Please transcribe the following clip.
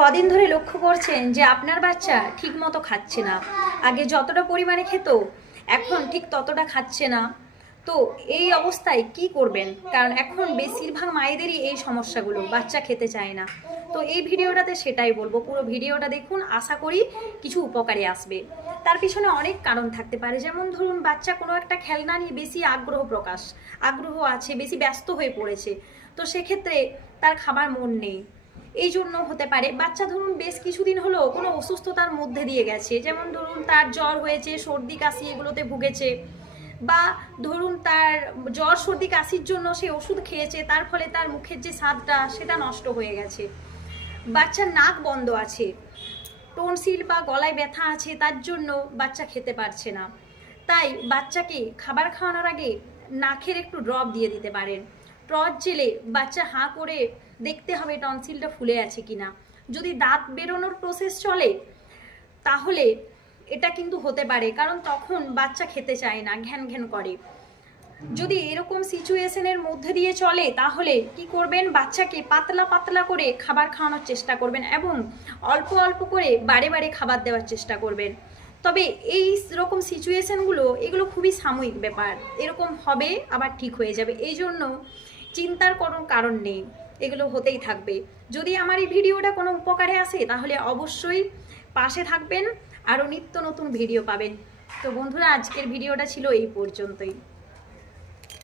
কদিন ধরে লক্ষ্য করছেন যে আপনার বাচ্চা ঠিক মতো খাচ্ছে না। আগে যতটা পরিমাণে খেত এখন ঠিক ততটা খাচ্ছে না। তো এই অবস্থায় কি করবেন? কারণ এখন বেশিরভাগ মায়েদেরই এই সমস্যাগুলো, বাচ্চা খেতে চায় না। তো এই ভিডিওটাতে সেটাই বলবো, পুরো ভিডিওটা দেখুন, আশা করি কিছু উপকারে আসবে। তার পিছনে অনেক কারণ থাকতে পারে, যেমন ধরুন বাচ্চা কোনো একটা খেলনা নিয়ে বেশি আগ্রহ আছে, বেশি ব্যস্ত হয়ে পড়েছে, তো সেক্ষেত্রে তার খাবার মন নেই। এই জন্য হতে পারে। বাচ্চা ধরুন বেশ কিছুদিন হলো কোনো অসুস্থতার মধ্যে দিয়ে গেছে, যেমন ধরুন তার জ্বর হয়েছে, সর্দি কাশি এগুলোতে ভুগেছে, বা ধরুন তার জ্বর সর্দি কাশির জন্য সে ওষুধ খেয়েছে, তার ফলে তার মুখের যে স্বাদটা সেটা নষ্ট হয়ে গেছে। বাচ্চার নাক বন্ধ আছে, টনসিল বা গলায় ব্যথা আছে, তার জন্য বাচ্চা খেতে পারছে না। তাই বাচ্চাকে খাবার খাওয়ানোর আগে নাকের একটু ড্রপ দিয়ে দিতে পারেন। টর্চ জেলে বাচ্চা হাঁ করে দেখতে হবে টনসিলটা ফুলে আছে কিনা। যদি দাঁত বেরোনোর প্রসেস চলে তাহলে এটা কিন্তু হতে পারে, কারণ তখন বাচ্চা খেতে চায় না, ঘ্যান ঘ্যান করে। যদি এরকম সিচুয়েশনের মধ্যে দিয়ে চলে তাহলে কি করবেন, বাচ্চাকে পাতলা পাতলা করে খাবার খাওয়ানোর চেষ্টা করবেন এবং অল্প অল্প করে বারে বারে খাবার দেওয়ার চেষ্টা করবেন। তবে এই রকম সিচুয়েশনগুলো এগুলো খুবই সাময়িক ব্যাপার, এরকম হবে আবার ঠিক হয়ে যাবে, এই জন্য চিন্তার কোনো কারণ নেই, এগুলো হতেই থাকবে। যদি আমার এই ভিডিওটা কোনো উপকারে আসে তাহলে অবশ্যই পাশে থাকবেন, আরও নিত্য নতুন ভিডিও পাবেন। তো বন্ধুরা, আজকের ভিডিওটা ছিল এই পর্যন্তই।